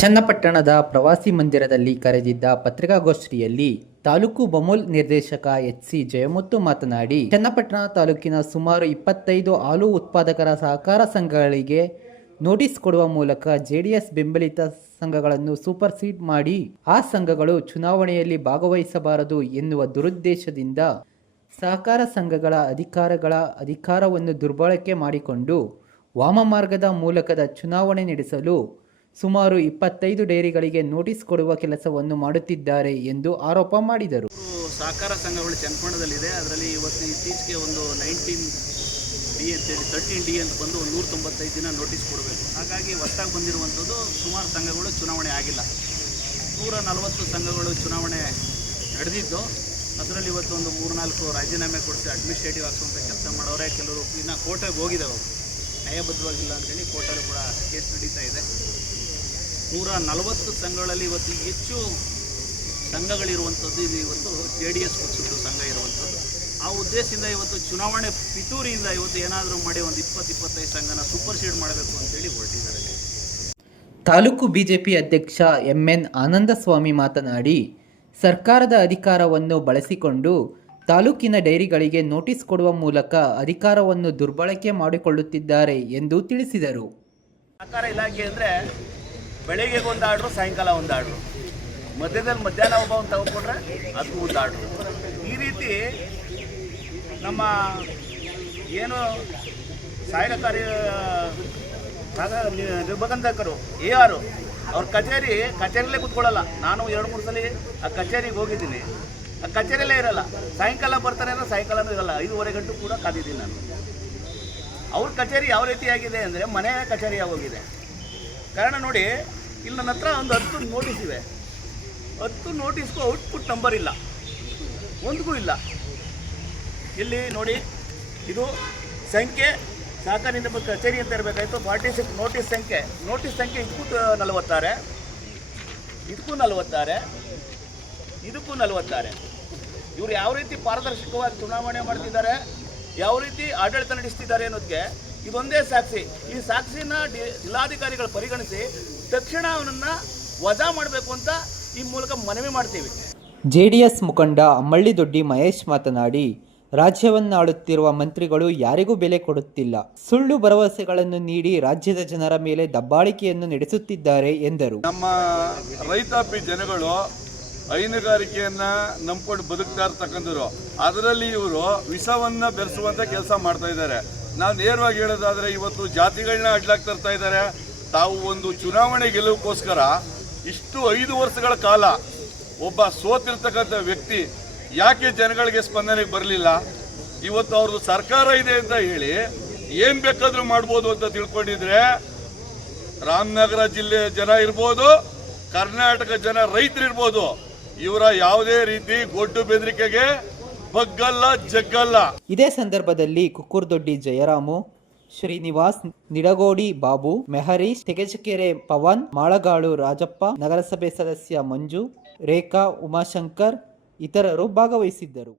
ಚನ್ನಪಟ್ಟಣದ ಪ್ರವಾಸಿ ಮಂದಿರದಲ್ಲಿ ಕರೆದಿದ್ದ ಪತ್ರಿಕಾಗೋಷ್ಠಿಯಲ್ಲಿ ತಾಲೂಕು ಬಮೂಲ್ ನಿರ್ದೇಶಕ ಎಚ್ ಸಿ ಜಯಮುತ್ತು ಮಾತನಾಡಿ, ಚನ್ನಪಟ್ಟಣ ತಾಲೂಕಿನ ಸುಮಾರು ಇಪ್ಪತ್ತೈದು ಹಾಲು ಉತ್ಪಾದಕರ ಸಹಕಾರ ಸಂಘಗಳಿಗೆ ನೋಟಿಸ್ ಕೊಡುವ ಮೂಲಕ ಜೆಡಿಎಸ್ ಬೆಂಬಲಿತ ಸಂಘಗಳನ್ನು ಸೂಪರ್ ಸೀಡ್ ಮಾಡಿ, ಆ ಸಂಘಗಳು ಚುನಾವಣೆಯಲ್ಲಿ ಭಾಗವಹಿಸಬಾರದು ಎನ್ನುವ ದುರುದ್ದೇಶದಿಂದ ಸಹಕಾರ ಸಂಘಗಳ ಅಧಿಕಾರಗಳ ಅಧಿಕಾರವನ್ನು ದುರ್ಬಳಕೆ ಮಾಡಿಕೊಂಡು, ವಾಮಮಾರ್ಗದ ಮೂಲಕದ ಚುನಾವಣೆ ನಡೆಸಲು ಸುಮಾರು ಇಪ್ಪತ್ತೈದು ಡೈರಿಗಳಿಗೆ ನೋಟಿಸ್ ಕೊಡುವ ಕೆಲಸವನ್ನು ಮಾಡುತ್ತಿದ್ದಾರೆ ಎಂದು ಆರೋಪ ಮಾಡಿದರು. ಸಹಕಾರ ಸಂಘಗಳು ಚನ್ನಪಣದಲ್ಲಿದೆ ಅದರಲ್ಲಿ ಇವತ್ತು ಇತ್ತೀಚೆಗೆ ಒಂದು ನೈನ್ಟೀನ್ ಡಿ ಅಂತೇಳಿ ತರ್ಟೀನ್ ಡಿ ಅಂತ ಬಂದು ನೂರ ತೊಂಬತ್ತೈದು ದಿನ ನೋಟಿಸ್ ಕೊಡಬೇಕು. ಹಾಗಾಗಿ ಹೊಸದಾಗಿ ಬಂದಿರುವಂಥದ್ದು ಸುಮಾರು ಸಂಘಗಳು ಚುನಾವಣೆ ಆಗಿಲ್ಲ. ನೂರ ನಲವತ್ತು ಸಂಘಗಳು ಚುನಾವಣೆ ನಡೆದಿದ್ದು, ಅದರಲ್ಲಿ ಇವತ್ತು ಒಂದು ಮೂರ್ನಾಲ್ಕು ರಾಜೀನಾಮೆ ಕೊಡಿಸಿ ಅಡ್ಮಿನಿಸ್ಟ್ರೇಟಿವ್ ಹಾಕ್ಸುವಂಥ ಕೆಲಸ ಮಾಡೋರೆ. ಕೆಲವರು ಇನ್ನು ಕೋರ್ಟಿಗೆ ಹೋಗಿದ್ದಾವೆ ನ್ಯಾಯಬದ್ಧವಾಗಿಲ್ಲ ಅಂತೇಳಿ ಕೋರ್ಟಲ್ಲೂ ಕೂಡ ಕೇಸ್ ನಡೀತಾ ಇದೆ. ನೂರ ನಲವತ್ತು ಸಂಘಗಳಲ್ಲಿ ಇವತ್ತು ಹೆಚ್ಚು ಸಂಘಗಳಿರುವಂಥದ್ದು ಇದು ಇವತ್ತು ಜೆ ಡಿ ಎಸ್ ಪಕ್ಷದ ಸಂಘ ಇರುವಂಥದ್ದು. ಆ ಉದ್ದೇಶದಿಂದ ಇವತ್ತು ಚುನಾವಣೆ ಪಿತೂರಿಯಿಂದ ಇವತ್ತು ಏನಾದರೂ ಮಾಡಿ ಒಂದು ಇಪ್ಪತ್ತು ಇಪ್ಪತ್ತೈದು ಸಂಘನ ಸೂಪರ್ ಸೀಡ್ ಮಾಡಬೇಕು ಅಂತೇಳಿ ಹೊರಟಿದ್ದಾರೆ. ತಾಲೂಕು ಬಿಜೆಪಿ ಅಧ್ಯಕ್ಷ ಎಂ ಎನ್ ಆನಂದಸ್ವಾಮಿ ಮಾತನಾಡಿ ಸರ್ಕಾರದ ಅಧಿಕಾರವನ್ನು ಬಳಸಿಕೊಂಡು ತಾಲೂಕಿನ ಡೈರಿಗಳಿಗೆ ನೋಟಿಸ್ ಕೊಡುವ ಮೂಲಕ ಅಧಿಕಾರವನ್ನು ದುರ್ಬಳಕೆ ಮಾಡಿಕೊಳ್ಳುತ್ತಿದ್ದಾರೆ ಎಂದು ತಿಳಿಸಿದರು. ಸಹಕಾರ ಇಲಾಖೆ ಅಂದರೆ ಬೆಳಿಗ್ಗೆ ಒಂದು ಆರ್ಡ್ರು ಸಾಯಂಕಾಲ ಒಂದು ಆರ್ಡ್ರು ಮಧ್ಯದಲ್ಲಿ ಮಧ್ಯಾಹ್ನ ಒಬ್ಬ ತಗೊಂಡ್ರೆ ಅದು ಒಂದು ಆರ್ಡ್ರು ಈ ರೀತಿ ನಮ್ಮ ಏನು ಸಹಾಯಕಾರಿ ಕಾರ್ಯ ನಿರ್ಬಂಧಕರು ಎ ಆರು ಅವ್ರ ಕಚೇರಿ, ಕಚೇರಿಲೇ ಕೂತ್ಕೊಳ್ಳಲ್ಲ. ನಾನು ಎರಡು, ಮೂರು ಸಲ ಆ ಕಚೇರಿಗೆ ಹೋಗಿದ್ದೀನಿ. ಆ ಕಚೇರಿಯಲ್ಲೇ ಇರಲ್ಲ. ಸಾಯಂಕಾಲ ಬರ್ತಾರೆ ಅಂದರೆ ಸಾಯಂಕಾಲನೂ ಇರಲ್ಲ. ಐದೂವರೆ ಗಂಟೆ ಕೂಡ ಕಾದಿದ್ದೀನಿ ನಾನು. ಅವ್ರ ಕಚೇರಿ ಯಾವ ರೀತಿಯಾಗಿದೆ ಅಂದರೆ ಮನೆಯ ಕಚೇರಿ ಹೋಗಿದೆ. ಕಾರಣ ನೋಡಿ ಇಲ್ಲಿ ನನ್ನ ಹತ್ರ ಒಂದು ಹತ್ತು ನೋಟಿಸ್ ಇವೆ. ಹತ್ತು ನೋಟಿಸ್ಗೂ ಔಟ್ಪುಟ್ ನಂಬರ್ ಇಲ್ಲ. ಒಂದಿಗೂ ಇಲ್ಲ. ಇಲ್ಲಿ ನೋಡಿ, ಇದು ಸಂಖ್ಯೆ ನಿಮ್ಮ ಕಚೇರಿ ಅಂತ ಇರಬೇಕಾಯ್ತು. ಫಾರ್ಟಿ ಸಿಕ್ಸ್ ನೋಟಿಸ್ ಸಂಖ್ಯೆ. ನೋಟಿಸ್ ಸಂಖ್ಯೆ ಇದಕ್ಕೂ ನಲವತ್ತಾರೆ. ಇದಕ್ಕೂ ನಲವತ್ತಾರೆ. ಇದಕ್ಕೂ ನಲವತ್ತಾರೆ. ಇವರು ಯಾವ ರೀತಿ ಪಾರದರ್ಶಕವಾಗಿ ಚುನಾವಣೆ ಮಾಡ್ತಿದ್ದಾರೆ, ಯಾವ ರೀತಿ ಆಡಳಿತ ನಡೆಸ್ತಿದ್ದಾರೆ ಅನ್ನೋದಕ್ಕೆ ಇದೊಂದೇ ಸಾಕ್ಷಿ. ಈ ಸಾಕ್ಷಿನ ಡಿ- ಜಿಲ್ಲಾಧಿಕಾರಿಗಳು ಪರಿಗಣಿಸಿ ತಕ್ಷಣ ಅವನನ್ನು ವಜಾ ಮಾಡಬೇಕು ಅಂತ ಈ ಮೂಲಕ ಮನವಿ ಮಾಡ್ತೀವಿ. ಜೆ ಡಿ ಎಸ್ ಮುಖಂಡ ಮಳ್ಳಿದೊಡ್ಡಿ ದೊಡ್ಡಿ ಮಹೇಶ್ ಮಾತನಾಡಿ ರಾಜ್ಯವನ್ನಾಳುತ್ತಿರುವ ಮಂತ್ರಿಗಳು ಯಾರಿಗೂ ಬೆಲೆ ಕೊಡುತ್ತಿಲ್ಲ. ಸುಳ್ಳು ಭರವಸೆಗಳನ್ನು ನೀಡಿ ರಾಜ್ಯದ ಜನರ ಮೇಲೆ ದಬ್ಬಾಳಿಕೆಯನ್ನು ನಡೆಸುತ್ತಿದ್ದಾರೆ ಎಂದರು. ನಮ್ಮ ರೈತಾಪಿ ಜನಗಳು ಹೈನುಗಾರಿಕೆಯನ್ನ ನಂಬಿಕೊಂಡು ಬದುಕ್ತಾ ಇರ್ತಕ್ಕಂಥವ್ರು. ಅದರಲ್ಲಿ ಇವರು ವಿಷವನ್ನ ಬೆರೆಸುವಂತ ಕೆಲಸ ಮಾಡ್ತಾ ಇದ್ದಾರೆ. ನಾವು ನೇರವಾಗಿ ಹೇಳೋದಾದರೆ ಇವತ್ತು ಜಾತಿಗಳನ್ನ ಅಡ್ಲಾಕ್ ತರ್ತಾ ಇದ್ದಾರೆ ತಾವು ಒಂದು ಚುನಾವಣೆ ಗೆಲುವಕ್ಕೋಸ್ಕರ ಇಷ್ಟು ಐದು ವರ್ಷಗಳ ಕಾಲ ಒಬ್ಬ ಸೋತಿರ್ತಕ್ಕಂಥ ವ್ಯಕ್ತಿ ಯಾಕೆ ಜನಗಳಿಗೆ ಸ್ಪಂದನೆಗೆ ಬರಲಿಲ್ಲ? ಇವತ್ತು ಅವ್ರದ್ದು ಸರ್ಕಾರ ಇದೆ ಅಂತ ಹೇಳಿ ಏನ್ ಬೇಕಾದ್ರೂ ಮಾಡ್ಬೋದು ಅಂತ ತಿಳ್ಕೊಂಡಿದ್ರೆ ರಾಮನಗರ ಜಿಲ್ಲೆಯ ಜನ ಇರ್ಬೋದು, ಕರ್ನಾಟಕ ಜನ ರೈತರಿರ್ಬೋದು ಇವರ ಯಾವುದೇ ರೀತಿ ಗೊಡ್ಡು ಬೆದರಿಕೆಗೆ ಬಗ್ಗಲ್ಲ ಜಗ್ಗಲ್ಲ ಇದೇ ಸಂದರ್ಭದಲ್ಲಿ ಕುಕ್ಕುರ್ದೊಡ್ಡಿ ಜಯರಾಮು, ಶ್ರೀನಿವಾಸ್ ನಿಡಗೋಡಿ ಬಾಬು, ಮೆಹರೀಶ್ ತೆಗೆಚಕೆರೆ ಪವನ್, ಮಾಳಗಾಳು ರಾಜಪ್ಪ, ನಗರಸಭೆ ಸದಸ್ಯ ಮಂಜು, ರೇಖಾ ಉಮಾಶಂಕರ್ ಇತರರು ಭಾಗವಹಿಸಿದ್ದರು.